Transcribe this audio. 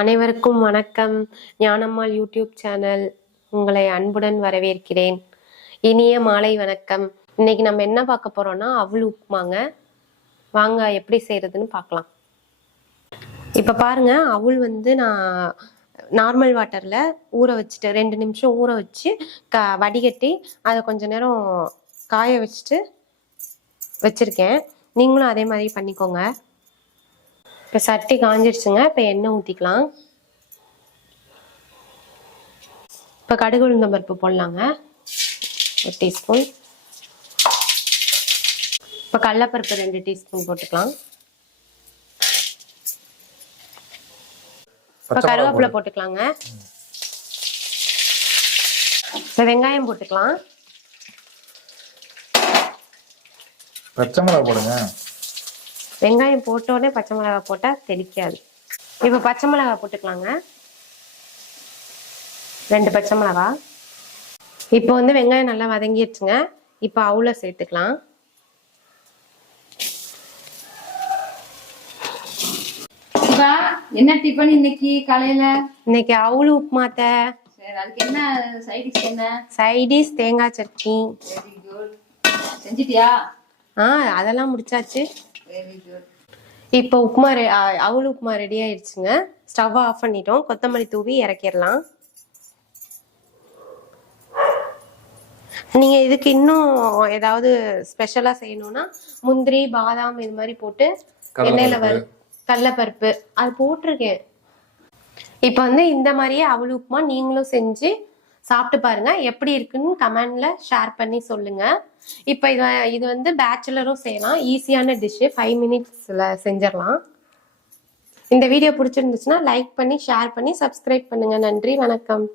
அனைவருக்கும் வணக்கம். Gnanammal YouTube channel உங்களை அன்புடன் வரவேற்கிறேன். இனிய மாலை வணக்கம். இன்னைக்கு நம்ம என்ன பார்க்க போறோம்னா அவல் உப்புமாங்க. வாங்க எப்படி செய்யறதுன்னு பார்க்கலாம். இப்போ பாருங்க அவுள் வந்து நான் நார்மல் வாட்டரில் ஊற வச்சுட்டு ரெண்டு நிமிஷம் ஊற வச்சு க வடிகட்டி அதை கொஞ்ச நேரம் காய வச்சுட்டு வச்சுருக்கேன். நீங்களும் அதே மாதிரி பண்ணிக்கோங்க. இப்போ சட்டி காஞ்சிடுச்சுங்க இப்போ எண்ணெய் ஊற்றிக்கலாம் இப்போ கடுகு உளுந்தம் பருப்பு போடலாங்க. ஒரு டீஸ்பூன். இப்போ கடலப்பருப்பு ரெண்டு டீஸ்பூன் போட்டுக்கலாம். இப்போ கருவேப்பிலை போட்டுக்கலாங்க. இப்போ வெங்காயம் போட்டுக்கலாம். பச்சை மிளகா போடுங்க. வெங்காயம் போட்ட உடனே பச்சை மிளகாய் போட்டால் தெளிக்காது. இப்போ பச்சை மிளகாய் போட்டுக்கலாங்க. ரெண்டு பச்சை மிளகாய் இப்போ வந்து வெங்காயம் நல்லா வதங்கிடுச்சுங்க. இப்போ அவுல சேர்த்துக்கலாம். என்ன டிஃபன் இன்னைக்கு காலையில? இன்னைக்கு அவுளு உப்புமாத்த அதுக்கு என்ன சைடிஷ் என்ன? சைடிஸ் தேங்காய் சட்னி. செஞ்சிட்டியா? ஆ அதெல்லாம் முடிச்சாச்சு. வெரி குட் இப்போ உப்புமா அவுள் உப்புமா ரெடி ஆயிடுச்சுங்க. ஸ்டவ் ஆஃப் பண்ணிட்டோம். கொத்தமல்லி தூவி இறக்கிடலாம். நீங்க இதுக்கு இன்னும் ஏதாவது ஸ்பெஷலா செய்யணும்னா முந்திரி பாதாம் இது மாதிரி போட்டு எண்ணெயில வறு கடலப்பருப்பு. அது போட்டிருக்கேன். இப்போ வந்து இந்த மாதிரியே அவள் உப்புமா நீங்களும் செஞ்சு சாப்பிட்டு பாருங்க. எப்படி இருக்குன்னு கமெண்ட்ல ஷேர் பண்ணி சொல்லுங்க. இப்போ இது இது வந்து பேச்சுலரும் செய்யலாம். ஈஸியான டிஷ்ஷு ஃபைவ் மினிட்ஸில் செஞ்சிடலாம். இந்த வீடியோ பிடிச்சிருந்துச்சுன்னா லைக் பண்ணி ஷேர் பண்ணி சப்ஸ்கிரைப் பண்ணுங்க. நன்றி வணக்கம்.